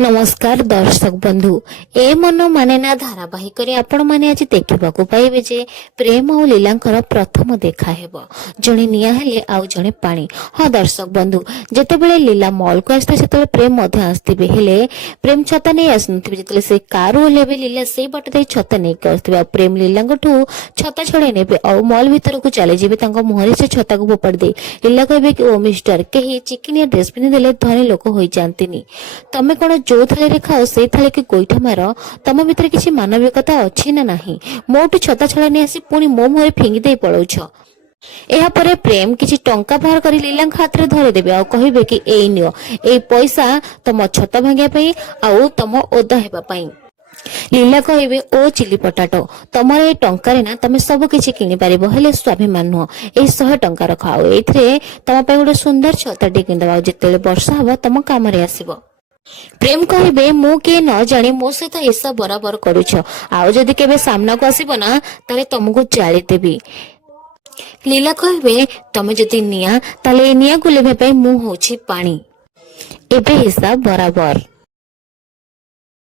नमस्कार दर्शक बंधु ए मन माने ना धारावाहिक आपण माने आज देखा पाइबे जे प्रेम और लीलांकर प्रथम देखा हेबो जणे निया हेले आउ जणे पानी। हाँ दर्शक बंधु जेतेबेले लीला मॉल को आस्था सेतेबेले प्रेम मध्य आस्थिबे हेले प्रेम छता नै आसनथिबे जेतेबेले से कार ओलेबे लीला से बट दे छता नै आस्थिबे प्रेम लीलांगठू छता छड़े नेबे और मॉल भीतर को चले जेबे तांको मुहरे से छता को फोपाड़ दे लीला कहबे कि ओ मिस्टर केही चिकनिया ड्रेस पिनि देले धनी लोक होई जानतिनी तमे कोन जो थाली खाओ से थाली की गोईठा मार तम भीतर किसी मानविकता अच्छी ना नहीं मोटू छता छड़ा नहीं आसी पुणी मो मुहरे फिंगी दे पड़ौछ। एहा परे प्रेम किसी टंका बाहर कर लीला हाथ रे धरे देबे आ कहिबे कि एई नियो एई पैसा तम छता भांगिया पई आ तम ओदा हेबा पई। लीला कहबे ओ चिली पटाटो तमर ए टंका रे ना तमे सब किछि किनि पारिबो हेले स्वाभिमान नुह ए 100 टंका रखाओ एथरे तम पई गोटे सुंदर छता टे किंदबा जेतेले वर्षा हबो तम काम रे आसीबो। प्रेम कहबे मु के न जानी मो सहित ऐसा बराबर करूछ आउ जदि केबे सामना को आसीबो ना ताले तुमको जाली देबी। लीला कहबे तमे जदि निया ताले निया को लेबे पई मु होछि पानी एबे हिसाब बराबर।